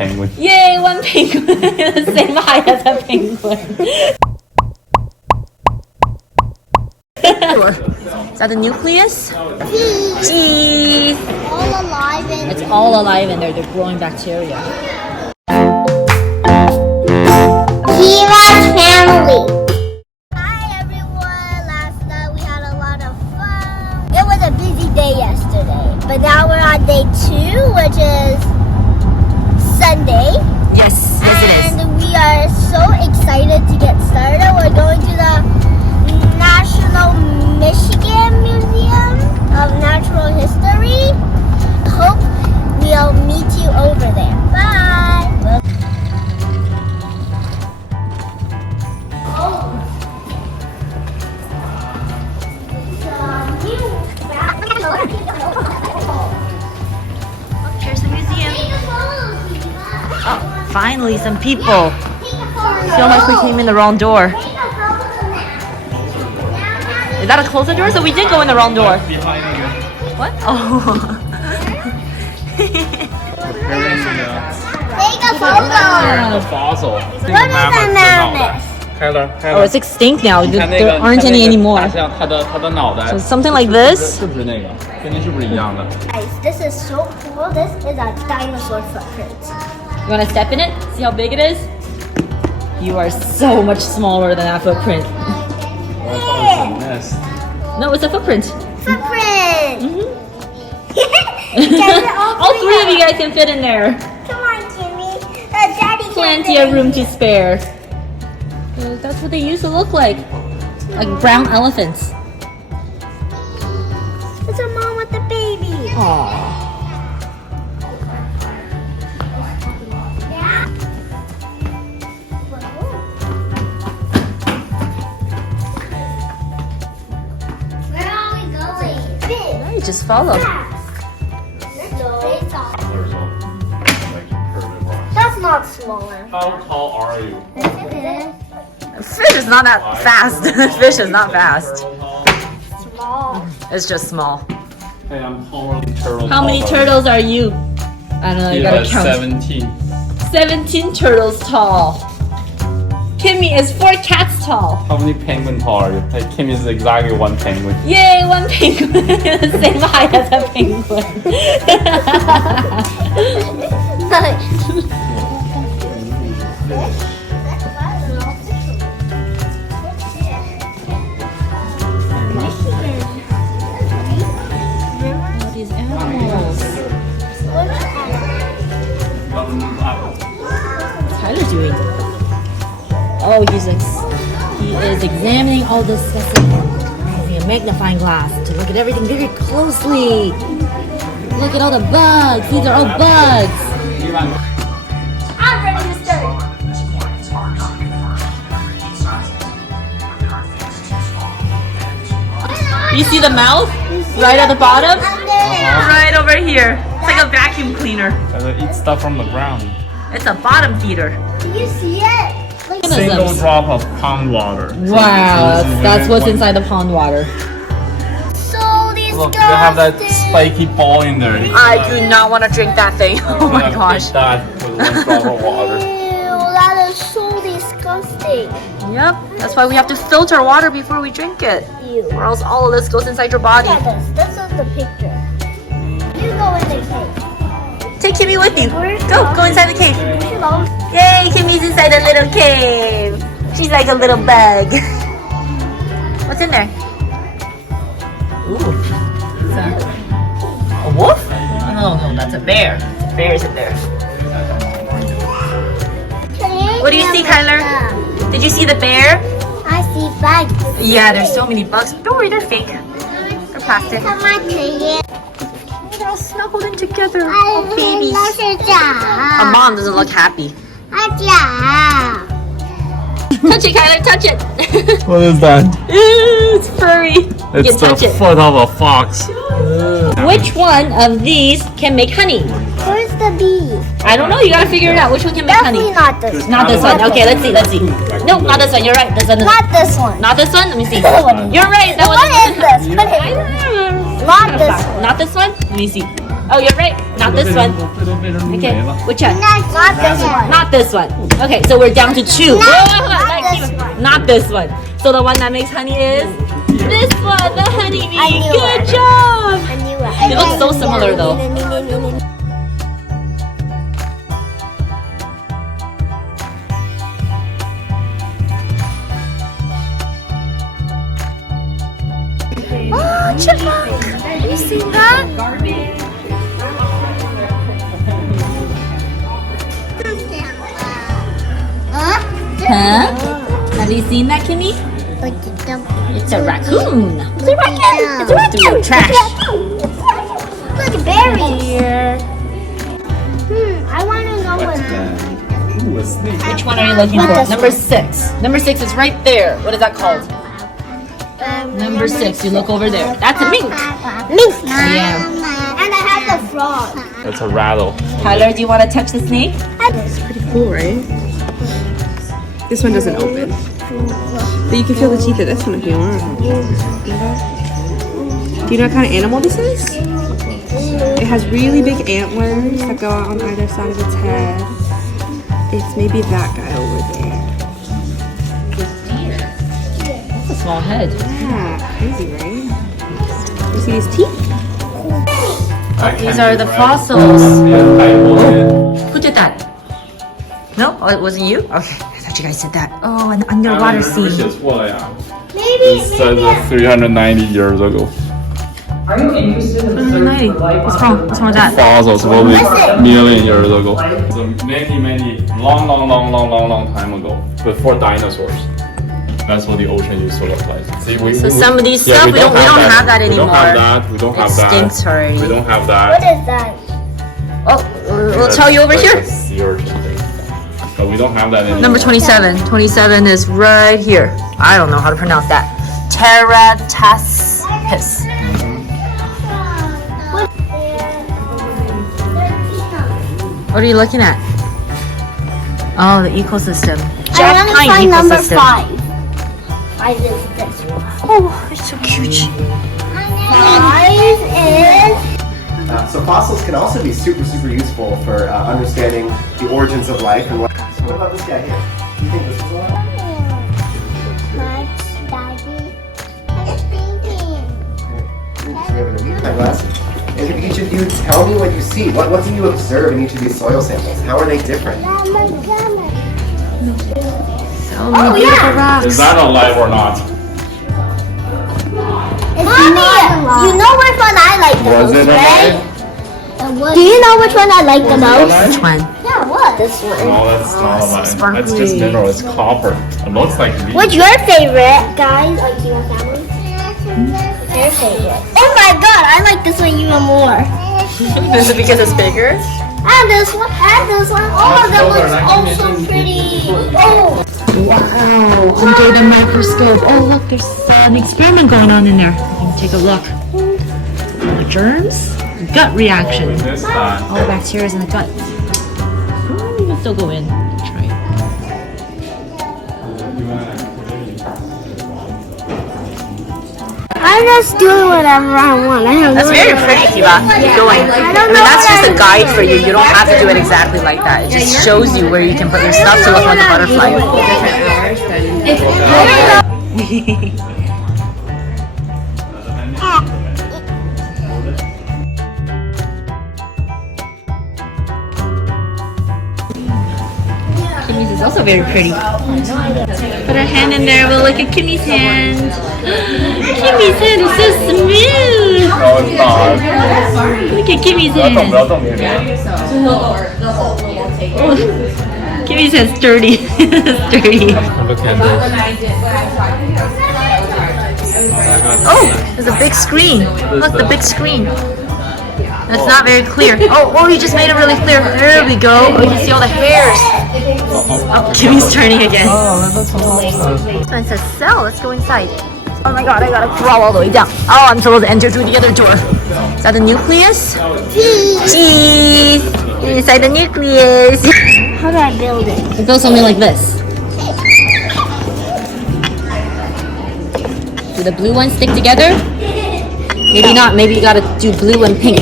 penguin. Yay, one penguin. The same height as a penguin. Is that the nucleus? G. All alive and It's all alive in there. They're growing bacteria. Kiva family. Hi everyone. Last night we had a lot of fun. It was a busy day yesterday, but now we're on day 2, which is Sunday. Yes, And we are so excited to get started. We're going to the National Michigan Museum of Natural History. Hope we'll meet you over there. Bye. Here's the museum. Oh, finally some people. Feel like we came in the wrong door. Is that a closer door? So we did go in the wrong door. Behind you. What? Oh. Preparing Take a photo. the fossil. What is a mammoth? Oh, it's extinct now. 你看那 There 个 aren't any 大 anymore. 象，它的脑袋 So something like this? 是不是那个？跟那是不是一样的？ Guys, this is so cool. This is a dinosaur footprint. You want to step in it? See how big it is? You are so much smaller than that footprint. 我操 nest. No, it's a footprint. Footprint. All three of you guys can fit in there. Come on, Jimmy. Daddy can Plenty fit of room to spare. That's what they used to look like brown elephants. It's a mom with a baby. Aww. Where are we going? Big. You just follow. That's not smaller. How tall are you? Fish is not that fast. Fish is not fast. Small. It's just small. Hey, I'm taller than turtle. How many turtles are you? I don't know, you gotta count. 17. 17 turtles tall. Kimmy is 4 cats tall. How many penguin tall are you? Hey, Kim is exactly 1 penguin. Yay, one penguin. The same height as a penguin. All these animals. What's Tyler doing? Oh, he is examining all this specimens using a magnifying glass to look at everything very closely. Look at all the bugs. These are all bugs. I'm ready to start. You see the mouth? Right at the bottom? I'm there. Right over here. It's like a vacuum cleaner. And they eat stuff from the ground. It's a bottom feeder. Do you see it? Look at Single drop of pond water. Wow, that's what's inside the pond water. so disgusting. Look, they have that spiky ball in there. I do not want to drink that thing. Oh my gosh. That with 1 drop of water. Ew, that is so disgusting. Yep, that's why we have to filter water before we drink it. Ew. Or else all of this goes inside your body. Look at this. This is the picture. You go in the cave. Take Kimmy with you. Go inside the cave. Hello. Yay, Kimmy's inside a little cave. She's like a little bug. What's in there? Ooh. Is that a wolf? No, that's a bear. The bear's in there. What do you see, Kyler? Did you see the bear? I see bugs. Yeah, there's so many bugs. Don't worry, they're fake. They're plastic. Come on, Kaya. They're all snuggled in together. Oh, babies. Our Our mom doesn't look happy. Aja. Touch it, Kyler, touch it. What is that? Ooh, it's furry. You can It's the touch it. foot of a fox. Which one of these can make honey? Where's the bee? I don't know. You gotta figure it out. Which one can make Definitely honey? not this one. Not this one. Okay, let's see. No, not this one. You're right. This one. Not this one. Not this one. Let me see. This one. You're right. That What is this? What is I this? don't know. Not this one. Not this one. Let me see. Oh, you're right. Not this one. Okay, which one? Not this one. Not this one. Okay, so we're down to 2. Not Whoa, this one. Not this one. So the one that makes honey is this one, the honeybee. I knew Good it. job. I knew it. They look so similar though. Oh, chipmunk! Have you seen that? Huh? Have you seen that, Kimmy? It's a raccoon. It's a raccoon. It's a raccoon. Trash. Look at berries. I want to know what. Ooh, a snake. Which one are you looking for? Number 6. Number 6 is right there. What is that called? Number 6. You look over there. That's a mink. Mink. Yeah. And I have the frog. That's a rattle. Tyler, do you want to touch the snake? Pretty cool, right? This one doesn't open. But you can feel the teeth of this one if you want. Do you know what kind of animal this is? It has really big antlers that go out on either side of its head. It's maybe that guy over there. That's a small head. Yeah, crazy, right? You see these teeth? These are the fossils. Who did that? No? Oh, it wasn't you? Okay, I thought you guys did that. Oh, an underwater scene. Maybe. It says 390 years ago. Are you interested in the search 390. for life? What's wrong? What's wrong with that? Fossils probably million years ago. So many, long time ago, before dinosaurs. That's what the ocean used to look like. See, So some of these stuff, we don't have that We don't anymore. have that. We don't have It that. stinks already. We don't have What that. is that? Oh, we'll tell you over That's here. like a sea urchin thing. But we don't have that anymore. Number 27. 27 is right here. I don't know how to pronounce that. Terataspis. What are you looking at? Oh, the ecosystem. I Jack want to pine find number ecosystem. 5. 5 is this one. Oh, it's so cute. 5 is. So fossils can also be super useful for understanding the origins of life and what. So what about this guy here? Do you think this is alive? We have an amoeba glass. And each of you tell me what you see. What do you observe in each of these soil samples? How are they different? So many beautiful rocks. Is that alive or not? Mommy, you know which one I like the Was most, it right? alive? Do you know which one I like the most? Which one? Yeah, what? This one. No, that's not alive. That's just sparkly. mineral. It's copper. It looks like lead. What's your favorite, guys? Like, do you want that one? Your favorite. Oh my god, I like this one even more. Is it because it's bigger? And this one, and this one. Oh, that one's also pretty. Oh. Wow, under the microscope. Oh, look, there's an experiment going on in there. You can take a look. The germs, gut reaction. This time. All bacteria is in the gut. Ooh, you can still go in. Try it. I'm just doing whatever I want. I have That's very pretty, Kiva. Keep going. I mean, that's just a guide for you. You don't have to do it exactly like that. It just shows you where you can put your stuff to look like a butterfly. Kimmy's is also very pretty. Put her hand in there. We'll look at Kimmy's hand. Kimmy's hand is so smooth. No, it's not. Look at Kimmy's 不要动，不 hand. 要动，Kimmy. Kimmy's hand's sturdy. Sturdy. Look at this. Oh, there's a big screen. Look, the big screen. It's not very clear. Oh, you just made it really clear. There we go. Oh, you can see all the hairs. Oh, Kimmy's turning again. This one says cell. Let's go inside. Oh my god, I gotta crawl all the way down. Oh, I'm supposed to enter through the other door. Is that the nucleus? Cheese! Inside the nucleus. How do I build it? It goes something like this. Do the blue ones stick together? Maybe not. Maybe you gotta do blue and pink.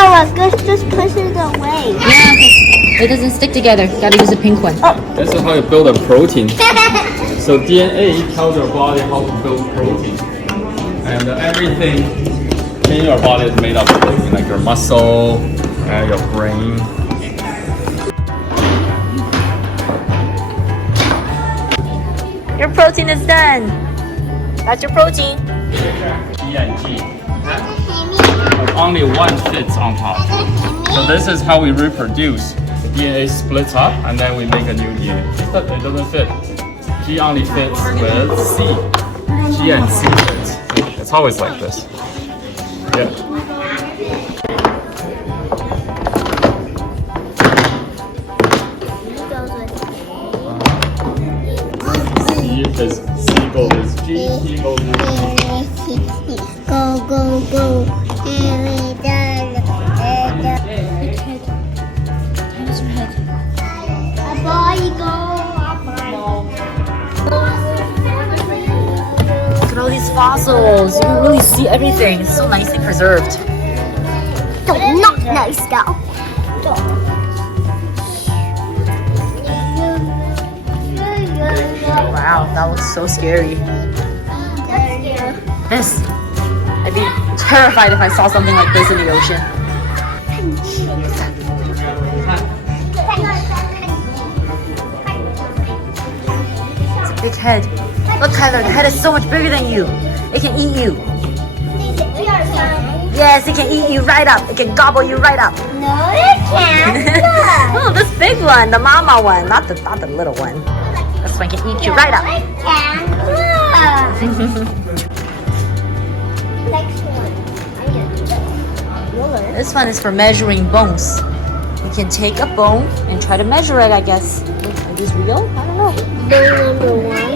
No, just push it away. Yeah, it doesn't stick together. Gotta use a pink one. This is how you build a protein. So DNA tells your body how to build protein. And everything in your body is made up of protein, like your muscle and your brain. Your protein is done. That's your protein. G and G. Only one fits on top. So this is how we reproduce. The DNA splits up and then we make a new DNA. It doesn't fit. G only fits with C. G and C fits. It's always like this. Yeah. C is C goes is G, T goes is G. Go, go, go. Look at all these fossils. You can really see everything. It's so nicely preserved. Not nice, though. Wow, that looks so scary. This. I'd be terrified if I saw something like this in the ocean. It's a big head. Look, Tyler, the head is so much bigger than you. It can eat you. Yes, it can eat you right up. It can gobble you right up. No, it can't. Oh, this big one, the mama one, not the little one. This one can eat you right up. Next one. I'm gonna do this. Ruler. This one is for measuring bones. You can take a bone and try to measure it, I guess. Are these real? I don't know. Bone number one.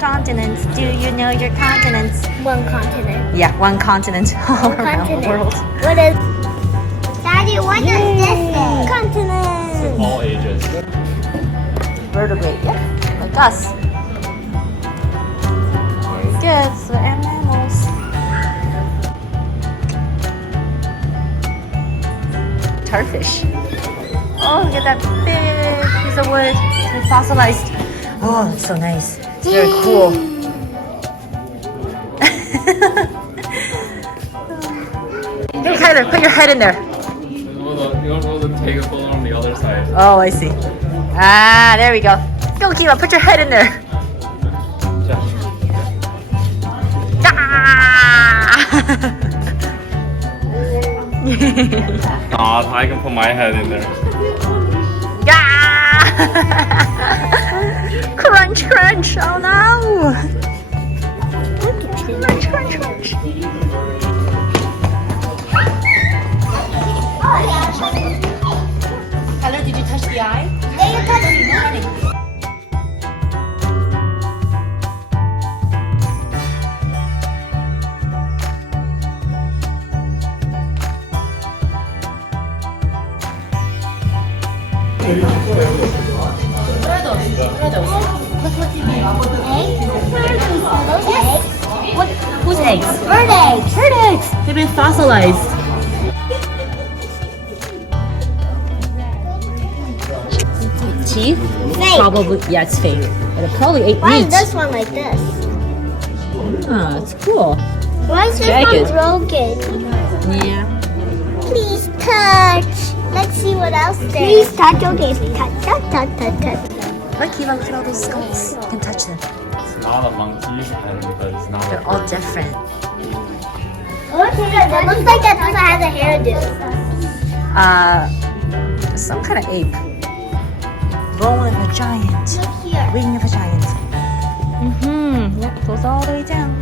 Continents. Do you know your continents? One continent. Yeah, one continent all around the world. What is? Daddy, what does this say? Continent. All ages. Vertebrate, yeah, like us. Very good, so animals. Tarfish. Oh, look at that big piece of wood. It's fossilized. Oh, that's so nice. It's very cool. Hey, Tyler, put your head in there. You're supposed to take a photo on the other side. Oh, I see. Ah, there we go. Go, Kiva, put your head in there. Ah, I can put my head in there. Crunch, crunch. Oh no. Crunch, crunch, crunch. Tyler, did you touch the eye? Whose eggs? Bird eggs. Bird eggs. They've been fossilized. Teeth? Fake. Probably, yeah, it's fake. But it probably ate Why meat. is this one like this? Ah, it's cool. Why is this Jagged. one broken? Yeah. Please touch. Let's see what else there is. Please touch. Okay, touch, touch, touch, touch, touch. Look, Kiva, look at all those skulls. You can touch them. It's not a monkey's head, but it's not. They're all different. Okay, that looks like that person has a hairdo. Some kind of ape. Bone of a giant. Look here. Wing of a giant. Mm-hmm. Yep, goes all the way down.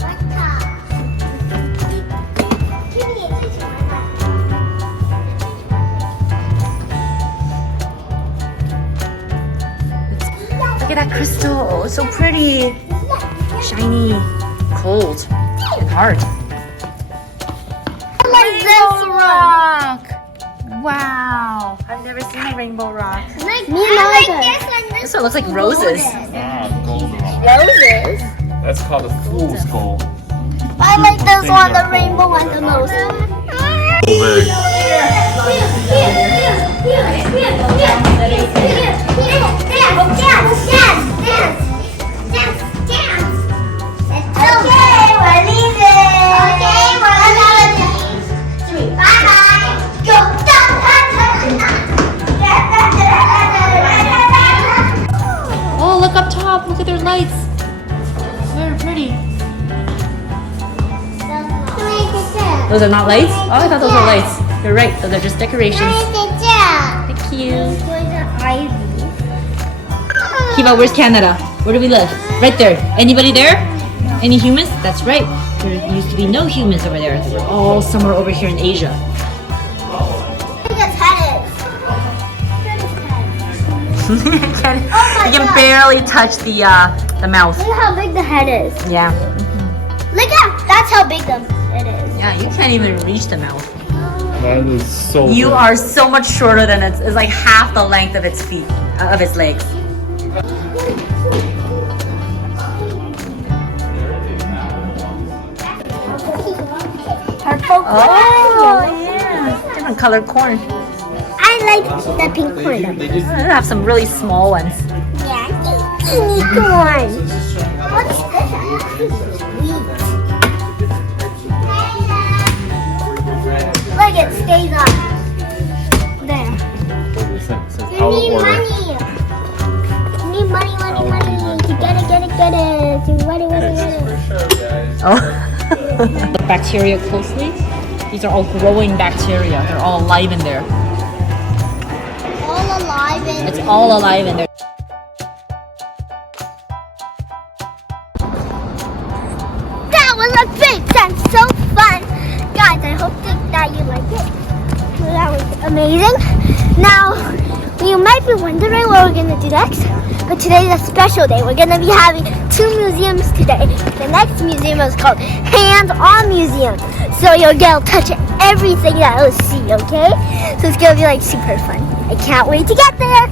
Look at that crystal. Oh, it's so pretty. Shiny, cold, and hard. Rainbow rock. Wow. I've never seen a rainbow rock. Me like this one. This one looks like roses. Ah, golden. Roses. That's called a fool's gold. I like this one, the rainbow one the most. So big. Okay, we're leaving. Okay, we're leaving. Bye-bye. Go. Oh, look up top. Look at their lights. Very pretty. Those are not lights? Oh, I thought those were lights. You're right. Those are just decorations. Thank you. Kiva, where's Canada? Where do we live? Right there. Anybody there? Any humans? That's right. There used to be no humans over there. They were all somewhere over here in Asia. You can barely touch the mouth. Look how big the head is. Yeah. Look at that's how big it is. Yeah, you can't even reach the mouth. That is so You big. are so much shorter than it's like half the length of its feet, of its legs. Purple Oh, yeah. Different colored corn. I like the pink corn. They have some really small ones. Yeah, teeny corn. What's this? Look, it stays up. There. You need money. You need money. You get it. You ready. Oh. Look bacteria closely. These are all growing bacteria. They're all alive in there. All alive in It's all alive in there. That was a big and so fun. Guys, I hope that you liked it. That was amazing. Now, you might be wondering what we're going to do next. But today's a special day. We're going to be having 2 museums today. The next museum is called Hands-On Museum. So you'll get to touch everything that you'll see, okay? So it's going to be like super fun. I can't wait to get there.